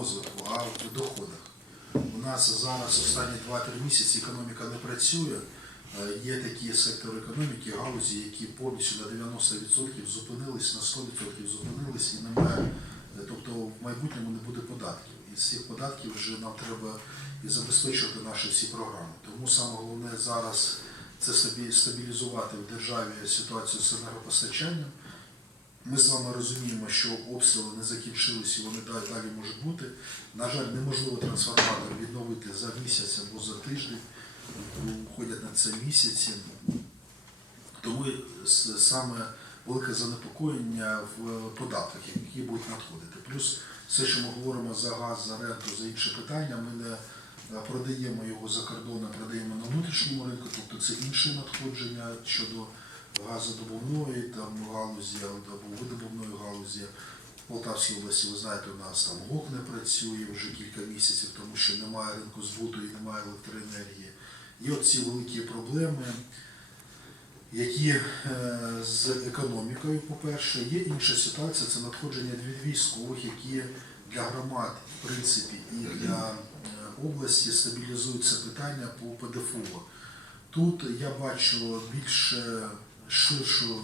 розвитку, а в доходах. У нас зараз останні 2-3 місяці економіка не працює. Е, Є такі сектори економіки, галузі, які повністю на 90% зупинились, на 100% зупинились і немає. е, Тобто в майбутньому не буде податків. І з цих податків вже нам треба і забезпечувати наші всі програми. Тому саме головне зараз це стабілізувати в державі ситуацію з енергопостачанням. Ми з вами розуміємо, що обстріли не закінчились і вони да- далі можуть бути. На жаль, неможливо трансформатор відновити за місяць або за тиждень. Уходять на це місяці. Тому саме велике занепокоєння в податках, які будуть надходити. Плюс все, що ми говоримо за газ, за ренту, за інші питання, ми не е, продаємо його за кордоном, продаємо на внутрішньому ринку, тобто це інші надходження щодо газодобувної там, галузі видобувної галузі. В Полтавській області, ви знаєте, у нас там ГОК не працює вже кілька місяців, тому що немає ринку збуту і немає електроенергії. Є оці великі проблеми, які е, з економікою, по-перше, є інша ситуація, це надходження від військових, які для громад, в принципі, і для е, області стабілізують це питання по ПДФО. Тут я бачу більш е, ширшу е,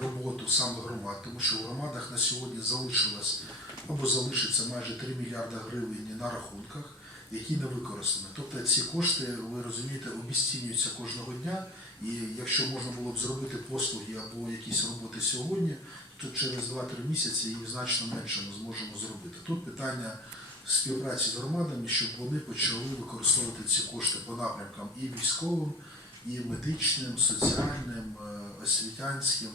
роботу саме громад, тому що в громадах на сьогодні залишилось або залишиться майже 3 мільярди гривень на рахунках, які не використані. Тобто ці кошти, ви розумієте, обіцінюються кожного дня, і якщо можна було б зробити послуги або якісь роботи сьогодні, то через 2-3 місяці їх значно менше ми зможемо зробити. Тут питання співпраці з громадами, щоб вони почали використовувати ці кошти по напрямкам і військовим, і медичним, соціальним, е, освітянським.